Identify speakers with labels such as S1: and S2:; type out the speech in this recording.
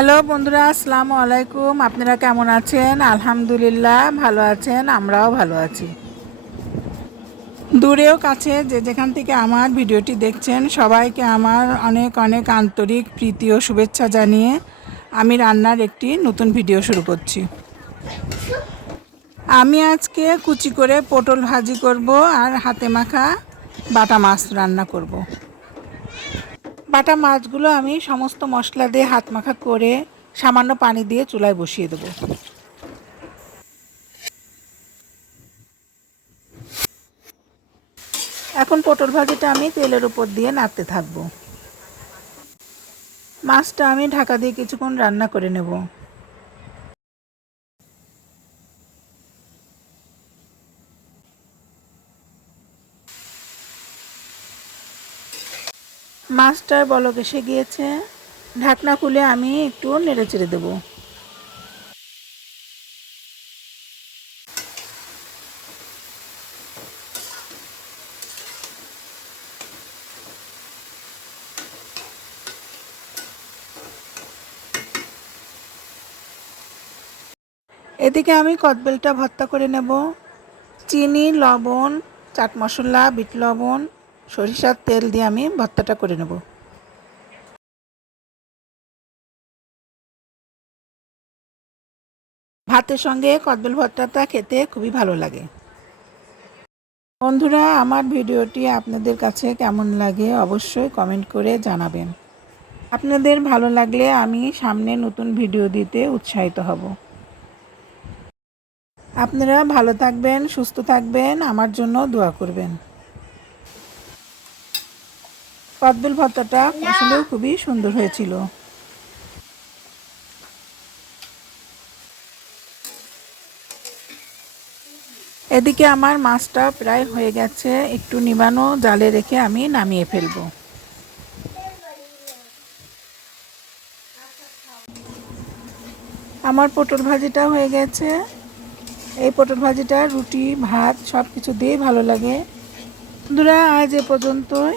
S1: Hello বন্ধুরা, আসসালামু আলাইকুম। আপনারা কেমন আছেন? আলহামদুলিল্লাহ ভালো আছেন, আমরাও ভালো আছি। দূরেও কাছে যে যেখান থেকে আমার ভিডিওটি দেখছেন, সবাইকে আমার অনেক অনেক আন্তরিক প্রীতি ও শুভেচ্ছা জানিয়ে আমি রান্নার একটি নতুন ভিডিও শুরু করছি। আমি আজকে কুচি করে পটল ভাজি করব আর হাতে মাখা বাটা মাছ রান্না করব। বাটা মাছগুলো আমি সমস্ত মশলা দিয়ে হাত মাখা করে সামান্য পানি দিয়ে চুলায় বসিয়ে দেবো। এখন পটল ভাজিটা আমি তেলের উপর দিয়ে নাড়তে থাকব। মাছটা আমি ঢাকা দিয়ে কিছুক্ষণ রান্না করে নেব। মাছটার বলক এসে গিয়েছে, ঢাকনা খুলে আমি একটু নেড়ে চেড়ে দেবো। এদিকে আমি কদবেলটা ভর্তা করে নেব। চিনি, লবণ, চাট মশলা, বিট লবণ সরিষার তেল দিয়ে আমি ভর্তাটা করে নেব। ভাতের সঙ্গে কদবেল ভর্তাটা খেতে খুবই ভালো লাগে। বন্ধুরা, আমার ভিডিওটি আপনাদের কাছে কেমন লাগে অবশ্যই কমেন্ট করে জানাবেন। আপনাদের ভালো লাগলে আমি সামনে নতুন ভিডিও দিতে উৎসাহিত হব। আপনারা ভালো থাকবেন, সুস্থ থাকবেন, আমার জন্য দোয়া করবেন। কদবেল ভর্তাটা আসলেও খুবই সুন্দর হয়েছিল। এদিকে আমার মাছটা প্রায় হয়ে গেছে, একটু নিবানো জালে রেখে আমি নামিয়ে ফেলব। আমার পটল ভাজিটা হয়ে গেছে। এই পটল ভাজিটা, রুটি, ভাত সব কিছু দিয়েই ভালো লাগে। বন্ধুরা, আজ এ পর্যন্তই।